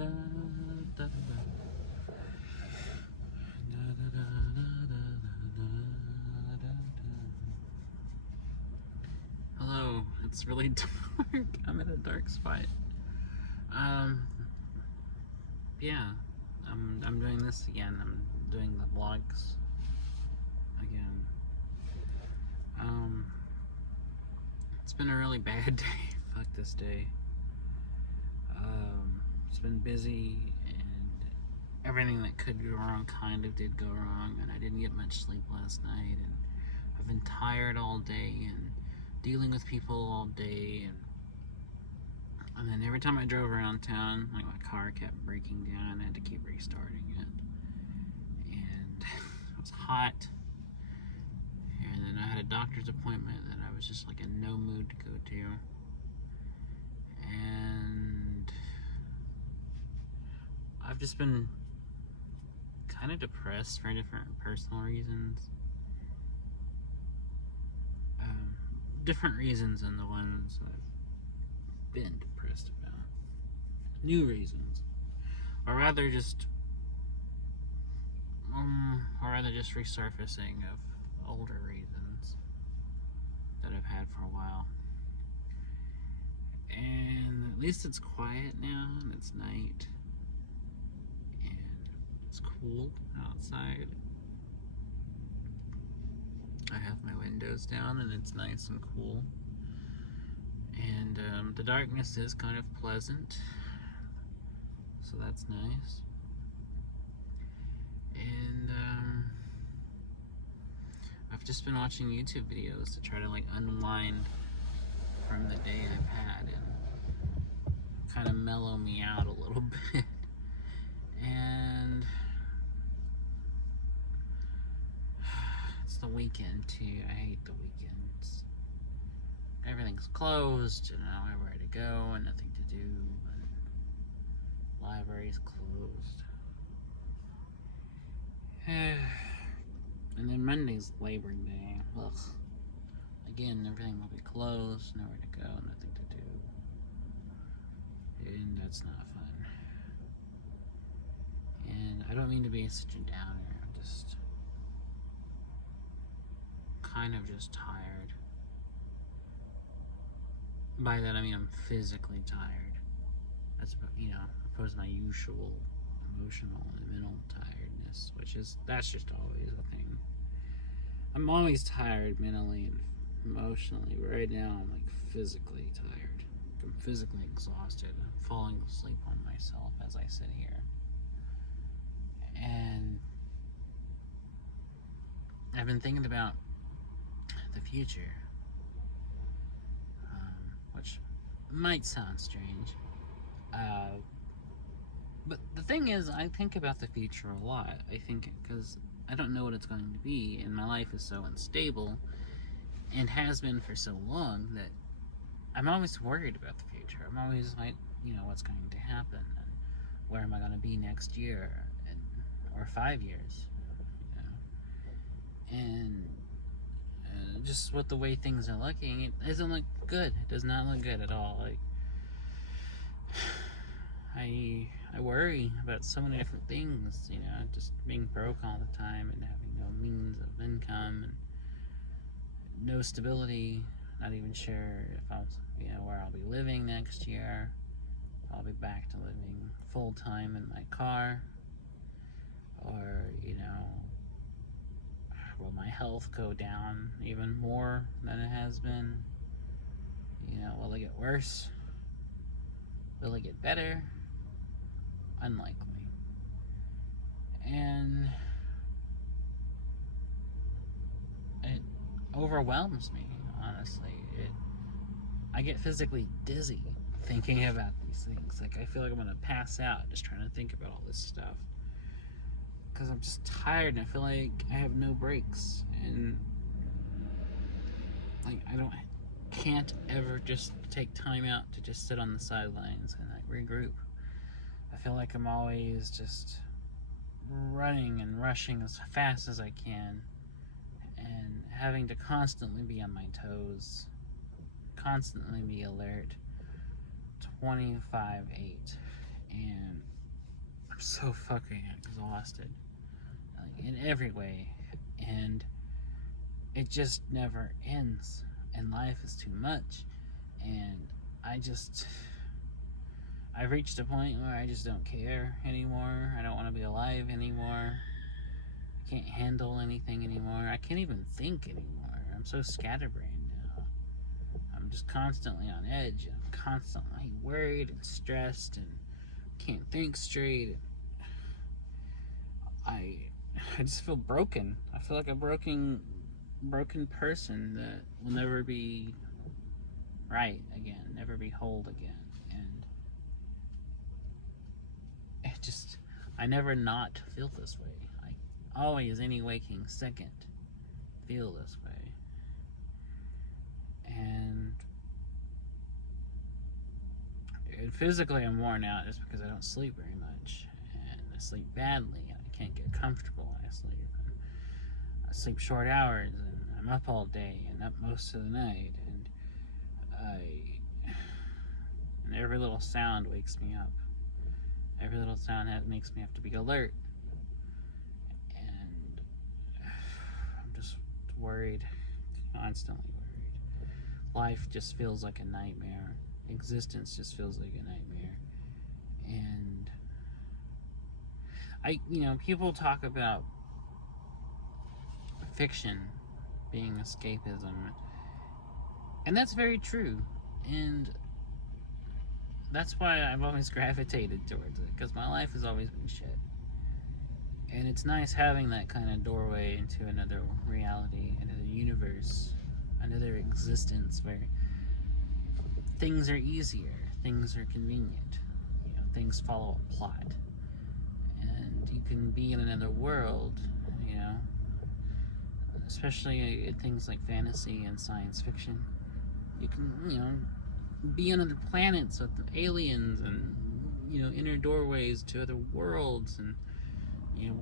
Hello, it's really dark. I'm in a dark spot. Yeah, I'm doing this again. I'm doing the vlogs again. It's been a really bad day. Fuck this day. It's been busy, and everything that could go wrong kind of did go wrong, and I didn't get much sleep last night, and I've been tired all day and dealing with people all day, and then every time I drove around town, like, my car kept breaking down. I had to keep restarting it, and it was hot, and then I had a doctor's appointment that I was just like in no mood to go to, and I've just been kind of depressed for different personal reasons. Different reasons than the ones I've been depressed about. New reasons. Or rather just resurfacing of older reasons that I've had for a while. And at least it's quiet now, and it's night, and it's cool outside. I have my windows down, and it's nice and cool. And the darkness is kind of pleasant, so that's nice. And I've just been watching YouTube videos to try to like unwind from the day I've had and kind of mellow me out a little bit. And it's the weekend too. I hate the weekends. Everything's closed, and I don't have where to go and nothing to do, and library's closed. And then Monday's Labor Day. Ugh. Again, everything will be closed, nowhere to go, nothing to do. And that's not fun. And I don't mean to be such a downer, I'm just kind of just tired. By that I mean I'm physically tired. That's, opposed to my usual emotional and mental tiredness, that's just always a thing. I'm always tired mentally and emotionally, but right now I'm like physically tired. I'm physically exhausted. I'm falling asleep on myself as I sit here. And I've been thinking about the future, which might sound strange. But the thing is, I think about the future a lot. I think because I don't know what it's going to be, and my life is so unstable, and has been for so long, that I'm always worried about the future. I'm always like, what's going to happen, and where am I going to be next year, or 5 years, and just with the way things are looking, it doesn't look good. It does not look good at all. Like, I worry about so many different things, just being broke all the time and having no means of income and no stability, not even sure if where I'll be living next year. I'll be back to living full-time in my car, or, will my health go down even more than it has been? Will it get worse? Will it get better? Unlikely. And it overwhelms me, honestly. I get physically dizzy thinking about these things. Like, I feel like I'm gonna pass out just trying to think about all this stuff, because I'm just tired, and I feel like I have no breaks, and like can't ever just take time out to just sit on the sidelines and like regroup. I feel like I'm always just running and rushing as fast as I can, and having to constantly be on my toes, constantly be alert, 25/8. And so fucking exhausted, like in every way, and it just never ends, and life is too much, and I've reached a point where I just don't care anymore. I don't want to be alive anymore. I can't handle anything anymore. I can't even think anymore. I'm so scatterbrained now. I'm just constantly on edge. I'm constantly worried and stressed and can't think straight. I just feel broken. I feel like a broken person that will never be right again, never be whole again. And it just, I never not feel this way. I always, any waking second, feel this way. And physically I'm worn out just because I don't sleep very much, and I sleep badly, and I can't get comfortable when I sleep. And I sleep short hours, and I'm up all day and up most of the night, and every little sound wakes me up. Every little sound makes me have to be alert, and I'm just worried, constantly worried. Life just feels like a nightmare. Existence just feels like a nightmare. And people talk about fiction being escapism, and that's very true, and that's why I've always gravitated towards it, because my life has always been shit, and it's nice having that kind of doorway into another reality, another universe, another existence where things are easier, things are convenient, things follow a plot, and you can be in another world, especially in things like fantasy and science fiction. You can, be on other planets with aliens, and, enter doorways to other worlds, and,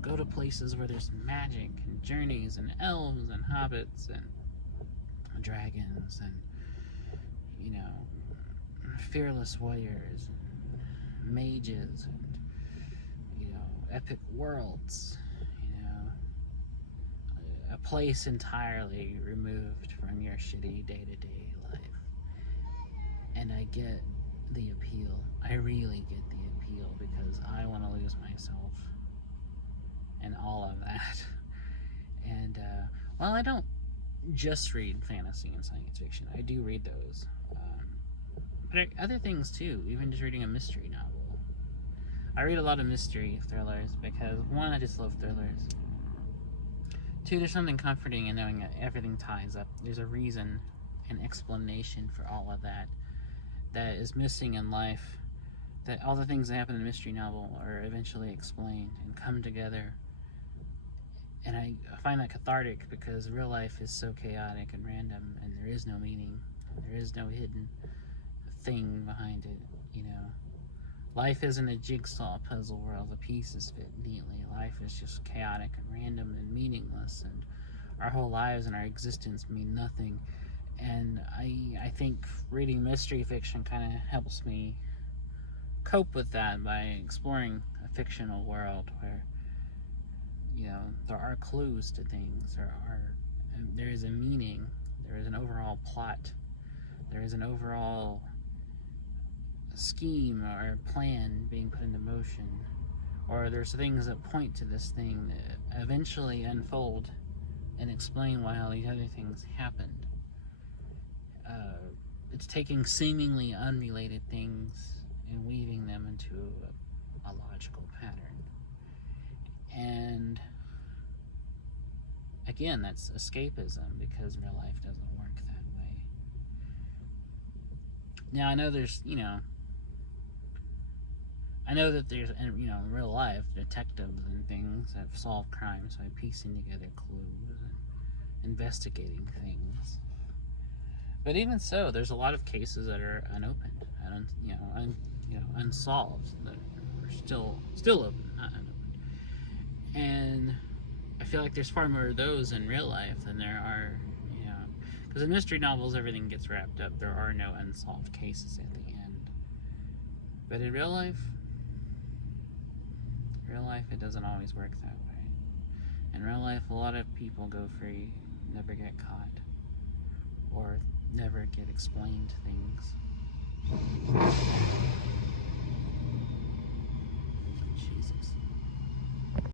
go to places where there's magic and journeys and elves and hobbits and dragons and, fearless warriors and mages and, epic worlds, a place entirely removed from your shitty day-to-day life. And I get the appeal. I really get the appeal, because I want to lose myself and all of that. And, I don't just read fantasy and science fiction. I do read those. But other things too, even just reading a mystery novel. I read a lot of mystery thrillers because, one, I just love thrillers. Two, there's something comforting in knowing that everything ties up. There's a reason, an explanation for all of that is missing in life, that all the things that happen in a mystery novel are eventually explained and come together. And I find that cathartic, because real life is so chaotic and random, and there is no meaning. There is no hidden thing behind it, Life isn't a jigsaw puzzle where all the pieces fit neatly. Life is just chaotic and random and meaningless, and our whole lives and our existence mean nothing. And I think reading mystery fiction kind of helps me cope with that by exploring a fictional world where, there are clues to things, there is a meaning, there is an overall plot, there is an overall scheme or plan being put into motion, or there's things that point to this thing that eventually unfold and explain why all these other things happened. It's taking seemingly unrelated things and weaving them into a logical pattern. And again, that's escapism, because real life doesn't work that way. Now, I know there's, I know that there's, in real life, detectives and things have solved crimes by piecing together clues and investigating things. But even so, there's a lot of cases that are unopened, unsolved, that are still open, not unopened. And I feel like there's far more of those in real life than there are, because in mystery novels everything gets wrapped up. There are no unsolved cases at the end. But in real life, real life, it doesn't always work that way. In real life, a lot of people go free, never get caught, or never get explained things.